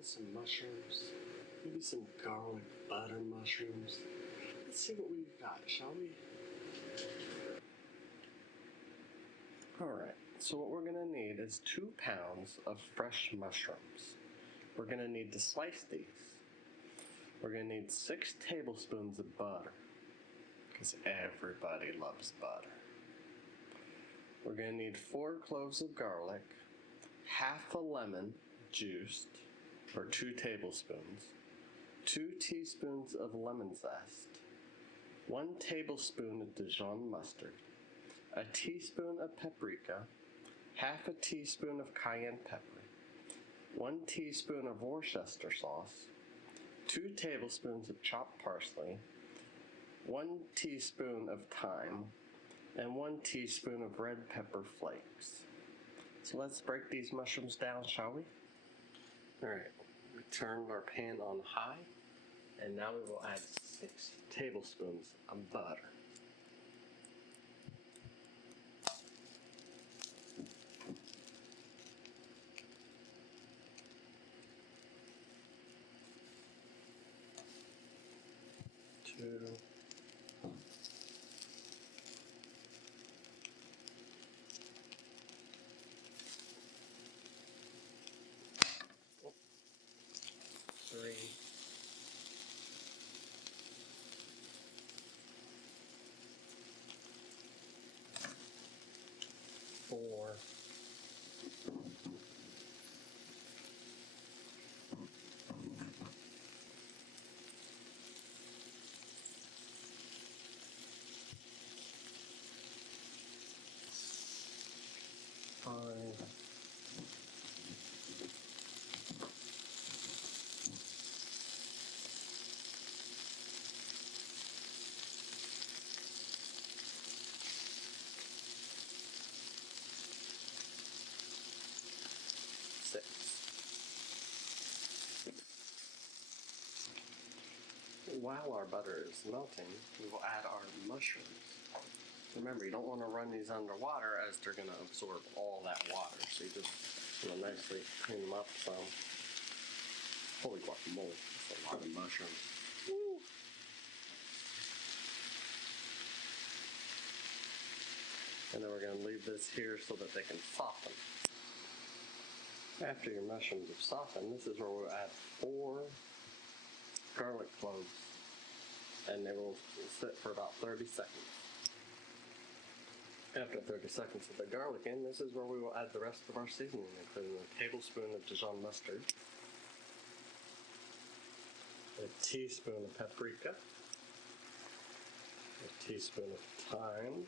in some mushrooms, maybe some garlic butter mushrooms. Let's see what we've got, shall we? Alright, so what we're going to need is 2 pounds of fresh mushrooms. We're going to need to slice these. We're going to need 6 tablespoons of butter, because everybody loves butter. We're going to need 4 cloves of garlic, half a lemon juiced, or 2 tablespoons, 2 teaspoons of lemon zest, 1 tablespoon of Dijon mustard, a teaspoon of paprika, half a teaspoon of cayenne pepper, 1 teaspoon of Worcester sauce, 2 tablespoons of chopped parsley, 1 teaspoon of thyme, and 1 teaspoon of red pepper flakes. So let's break these mushrooms down, shall we? Alright, we turned our pan on high, and now we will add 6 tablespoons of butter. Two. 3. 4. 5. 6. While our butter is melting, we will add our mushrooms. Remember, you don't want to run these underwater as they're going to absorb all that water. So you just nicely clean them up some. Holy guacamole, that's a lot of mushrooms. Woo. And then we're going to leave this here so that they can soften. After your mushrooms have softened, this is where we'll add 4 garlic cloves, and they will sit for about 30 seconds. After 30 seconds with the garlic in, this is where we will add the rest of our seasoning, including a tablespoon of Dijon mustard, a teaspoon of paprika, a teaspoon of thyme.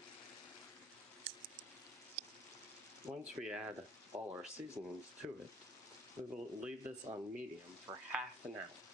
Once we add all our seasonings to it, we will leave this on medium for half an hour.